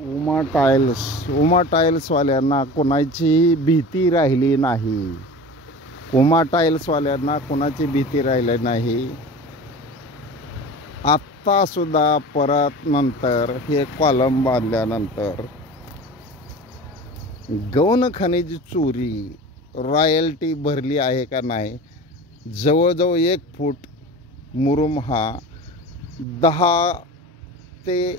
उमा टाईल्सवाल्यांना कोणाची भीती राहिली नाही. उमा टाईल्सवाल्यांना कोणाची भीती राहिली नाही. आत्तासुद्धा परत नंतर हे कॉलम बांधल्यानंतर गौण खनिज चोरी रॉयल्टी भरली आहे का नाही. जवळजवळ 1 फूट मुरुम हा 10 ते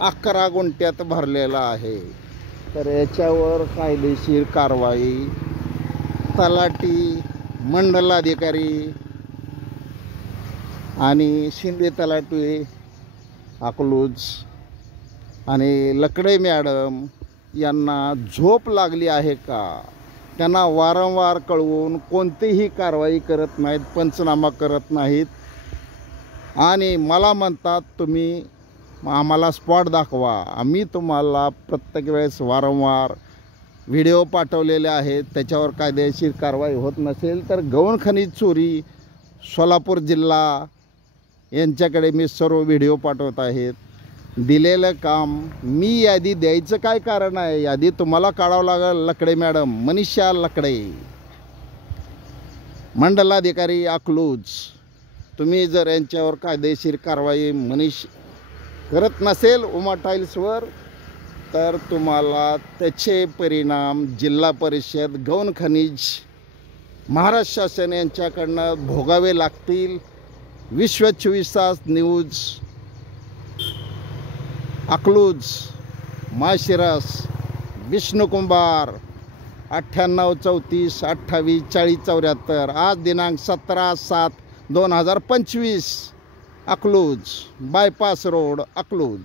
11 गुंठ्यात भरलेला आहे. तर याच्यावर कायदेशीर कारवाई तलाठी, मंडलाधिकारी आणि शिंदे तलाठी अकलूज आणि लकडे मॅडम यांना झोप लागली आहे का. त्यांना वारंवार कळवून कोणतीही कारवाई करत नाहीत, पंचनामा करत नाहीत आणि मला म्हणतात तुम्ही आम्हाला स्पॉट दाखवा. आम्ही तुम्हाला प्रत्येक वेळेस वारंवार व्हिडिओ पाठवलेले आहेत. त्याच्यावर कायदेशीर कारवाई होत नसेल तर गौण खनिज चोरी सोलापूर जिल्हा यांच्याकडे मी सर्व व्हिडिओ पाठवत आहेत. दिलेलं काम मी यादी द्यायचं काय कारण आहे. यादी तुम्हाला काढावं लागेल. लकडे मॅडम, मनीषा लकडे, मंडलाधिकारी अकलूज, तुम्ही जर यांच्यावर कायदेशीर कारवाई करत नसेल उमा टाईल्सवर तर तुम्हाला त्याचे परिणाम जिल्हा परिषद गौण खनिज महाराष्ट्र शासन यांच्याकडनं भोगावे लागतील. विश्व 24 तास न्यूज अकलूज, माळशिरस, विष्णुकुंभार 98 34 28 40 74. आज दिनांक 17/7/2025 अकलूज, बायपास रोड अकलूज.